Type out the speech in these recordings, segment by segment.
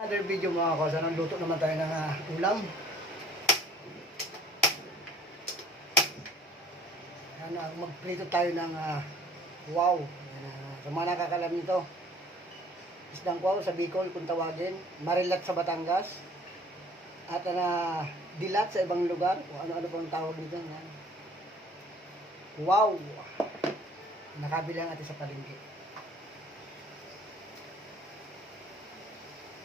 Another video mga kosa, nagluto naman tayo ng ulam. Magprito tayo ng wow. Sa mga nakakalam nito, isdang wow sa Bicol kung tawagin, marilat sa Batangas, at dilat sa ibang lugar, o ano-ano pang tawag nito. Wow! Nakabili natin sa palengke.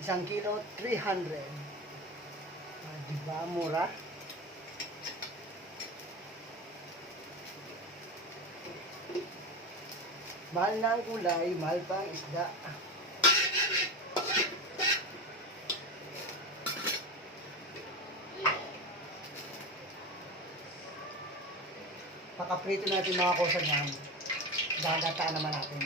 1 kilo, 300. Diba, mura? Mahal na ang gulay, mahal pa ang isda. Pakaprito natin mga kosa niyan. Gagataan naman natin.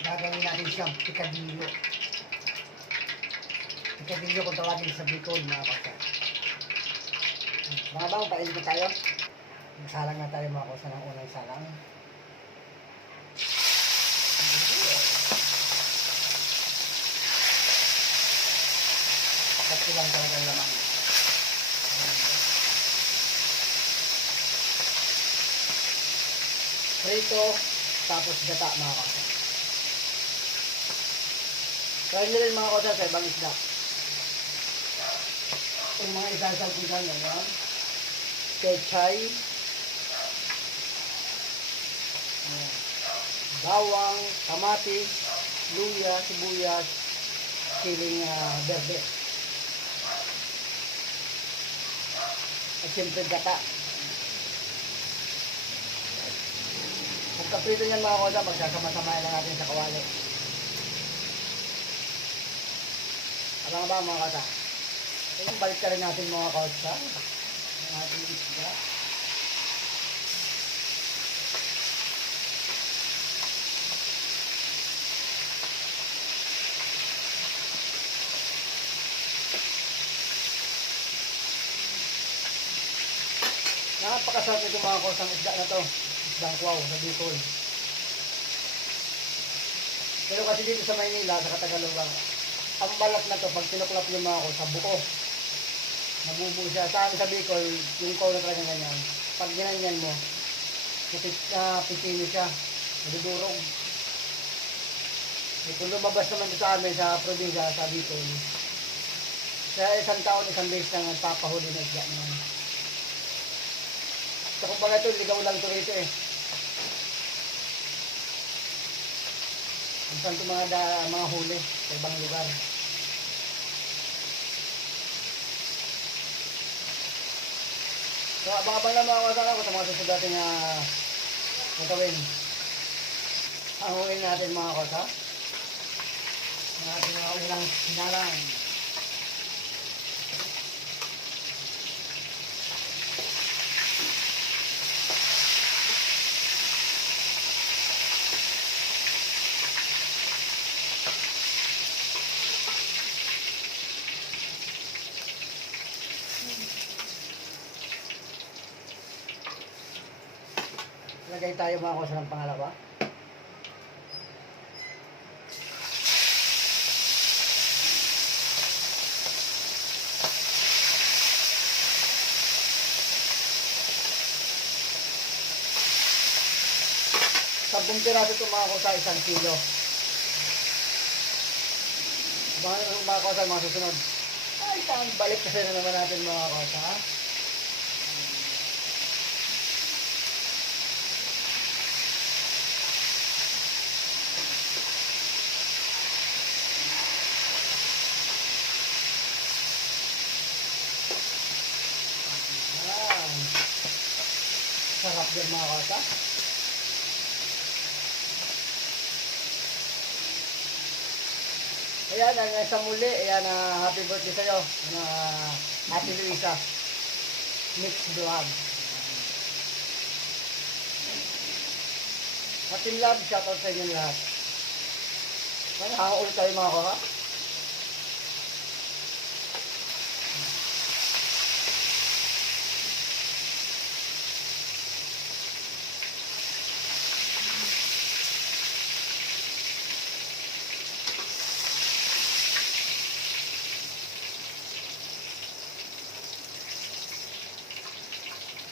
Gagawin natin siyang pikadilyo. Pikadilyo kung tawagin sa Bicol mga kosa. Mga bang, painit na tayo. Magsalang na tayo mga kosa ng unang salang. Kasi lang talagang lamang. Prito, tapos gata mga kosa. Try nyo rin mga kosa sa ibang isda. Yung mga isasal ko dyan, yan. Pechay. Bawang, kamatis, luya, sibuyas, siling berde. At siyempre gata. Pagkaprito niyan mga kosa, magsasama-samahin lang natin sa kawali. Alam ba mga kosa? Balik ka rin natin mga kosa. Ang ating isda. Napakasarap nito mga kosa ang isda na to. Isdang kwaw sa Bicol. Pero kasi dito sa Maynila, sa Katagalugan, ang balat na to, pag tinuklap yung mga kosa, buo. Nabubuo siya. Saan sa Bicol, yung kwaw na talaga ganyan. Pag ginanyan mo, pipino siya. Nadudurog. Kung lumabas naman sa amin sa probinsya, sa Bicol, kaya isang taon, isang beses na nagpapahuli na isda naman. So kung baga ito, ligaw lang ito rito eh. Saan ito mga huli sa ibang lugar. So abang-abang lang mga kasama ko sa mga susunod natin gagawin. Hanguin natin mga kosa. Ang ating mga unang sinalang. Lagay tayo mga kosa ng pangalawa. Sampung piraso ito mga kosa, 1 kilo. Mga kosa, mga susunod. Ay, balik kasi na naman natin mga kosa. Sarap din mga kosa. Ayan, hanggang sa muli. Ayan, happy birthday sa'yo. Ate Luisa. Mix vlog. Happy love, shoutout sa inyo lahat. Hango ulit tayo mga kosa.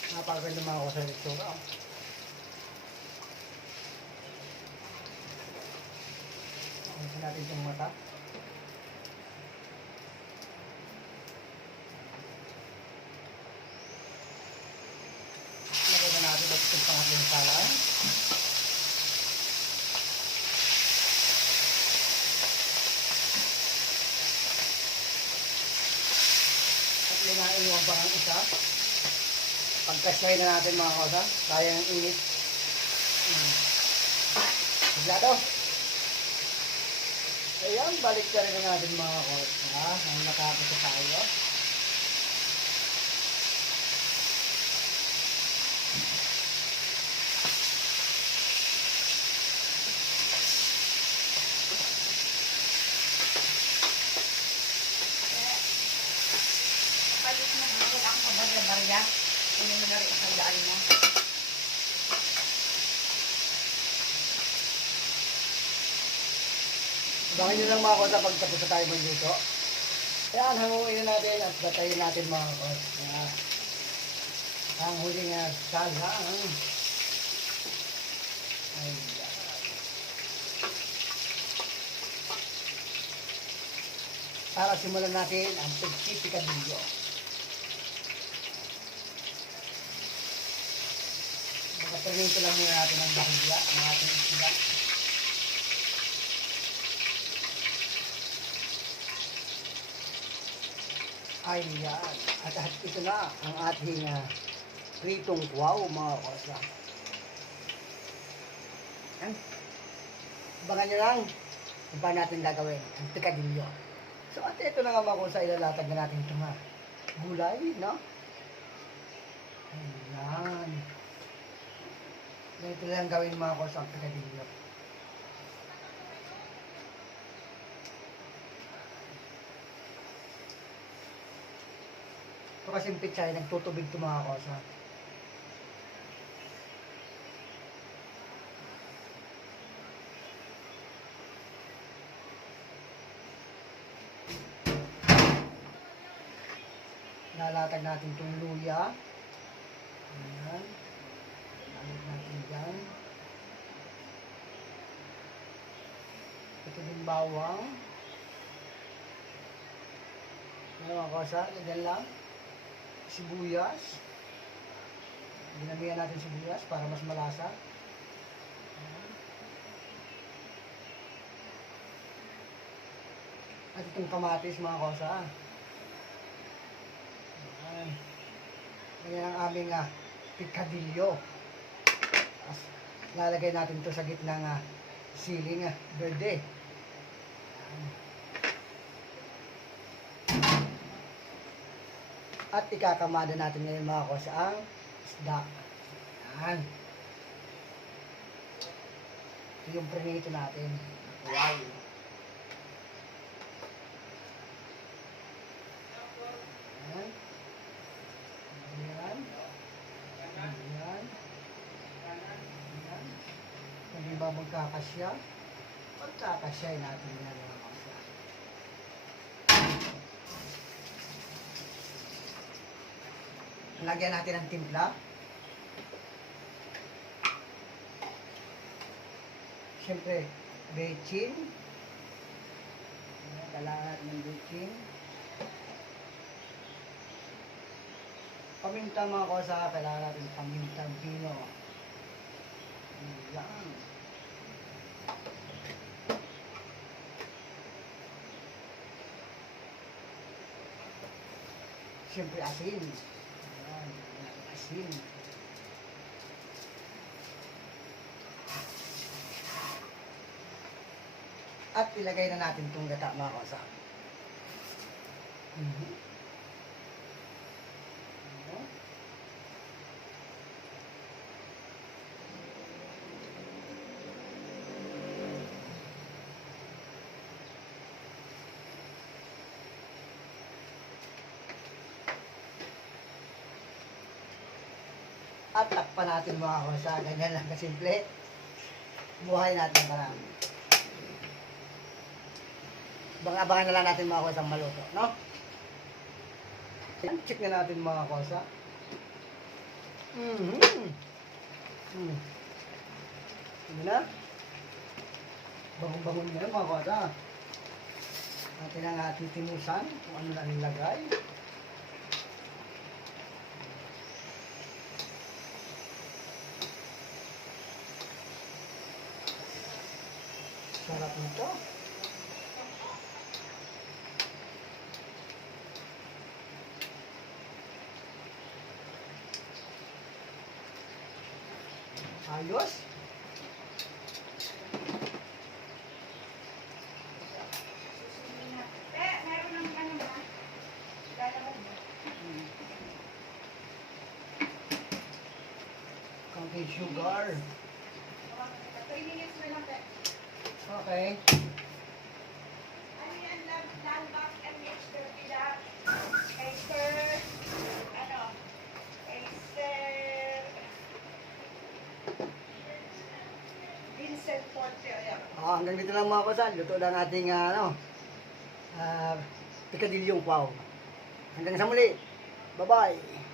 Napakaganda mga kosa ng itsura. Ayusin natin itong mata. Lagyan na natin itong pangatlong salaan. At linain yung pang isa. Pagkasyay na natin mga kosa. Kaya ng init. Sigado. Ayan, balik ka rin na natin mga kosa. Ang natapos na tayo. Palit mo na wala akong kabarya-barya. Hindi mo na rin isang daan mo. Baka nyo lang mga kosa pagtapos na tayo magluto. Ayan, hanguin na natin at batayin natin mga kosa. Ang huling salang. Ayan. Para simulan natin ang pagpipikadilyo. Magkaperminto lang muna natin ang bahigya, ang ating isda. Ayan. At ito na ang ating pritong kwaw mga kosa. Ayan. Abangan nyo lang kung paano natin gagawin ang pikadilyo. So at ito na nga mga kosa, ilalatag na natin itong gulay, no? Ayan. Ganito lang gawin mga kosa ang pikadilyo. Ito kasing pichay, nagtutubig ito mga kosa. Lalatag natin itong luya. Ayan. Lalatag natin dyan. Ito din bawang. Ayan mga kosa, ganyan lang. Sibuyas. Ginamihan natin sibuyas para mas malasa. Ayan. At itong kamatis mga kosa. Ayan. Ayan ang aming pikadilyo. Lalagay natin ito sa gitna ng siling verde. Ayan. At ikakamada natin ngayon mga kosa ang isda. Ayan. Ito yung prinito natin. Wow! Ayan. Ayan. Ayan. Ayan. Hindi ba magkakasya? Magkakasya natin yan mga kosa. Lagyan natin ng timpla. Siyempre, bechin. Kailangan ng bechin. Paminta mga kosa, kailangan natin pamintang pino. Ayan. Siyempre, asin. Ayan, asin. At ilagay na natin itong gata mga kosa. At takpan natin mga kosa. Ganyan lang kasimple. Buhay natin marami. Abangan na lang natin mga kosa ang maluto, no? Check na natin mga kosa. Mhm. Mm. Hindi na. Bangon-bangon na yun mga kota. Natin ang titimusan kung ano na nilagay. Sarap nito. Ayos. Susunod na. Meron ng ano ba? Lalabas ba? Konting sugar. 3 minutes na lang, pe. Okay. Ano yan, lalbak and mixture pila. Kay Sir, ano, kay Sir Vincent Porter. Ayan. Hanggang dito lang mga kasal. Luto na nating pikadilyong wow. Hanggang sa muli. Bye-bye.